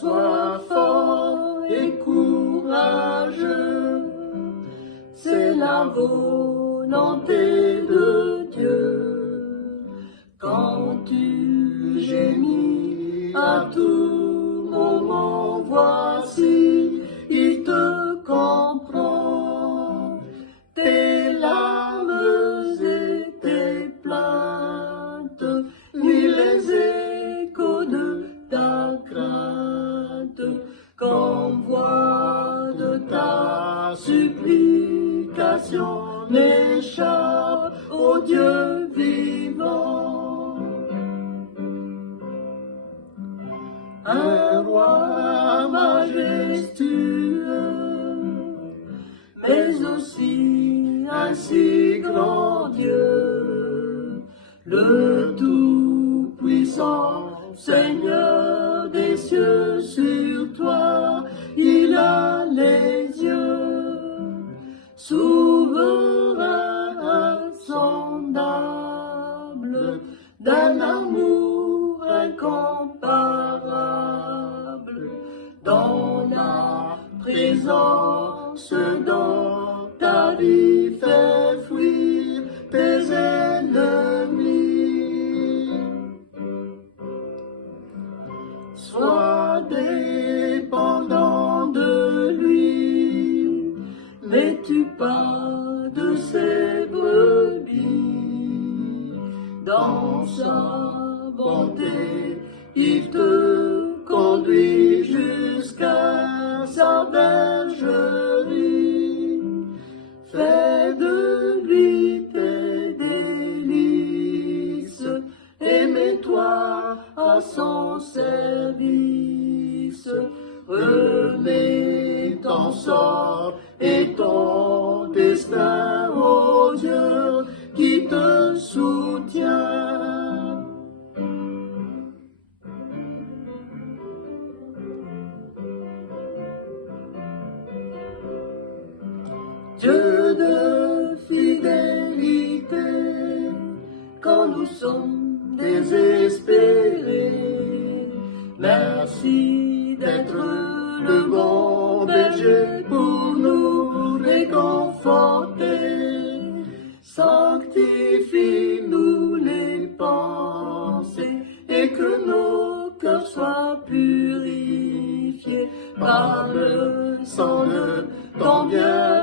Sois fort et courageux, c'est la volonté de Dieu. Quand tu gémis à tout moment, voici, il te comprend. Tes larmes et tes plaintes, ni les échos de ta crainte, comme voix de ta supplication n'échappe au Dieu vivant. Un roi majestueux, mais aussi un si grand Dieu, le Tout-Puissant, Seigneur des cieux, sur toi il a les yeux, souverain insondable, d'un amour incomparable, dans la présence dont ta vie fait fuir tes ennemis. Sois dépendant de lui, n'es-tu pas de ses brebis? Dans sa bonté, il te conduit jusqu'à sa bergerie. Fais de lui tes délices et mets-toi à son service. Remets ton sort et ton destin au Dieu qui te soutient. Dieu de fidélité, quand nous sommes désespérés, merci d'être le bon berger pour nous réconforter. Sanctifie-nous les pensées et que nos cœurs soient purifiés par le sang de ton bien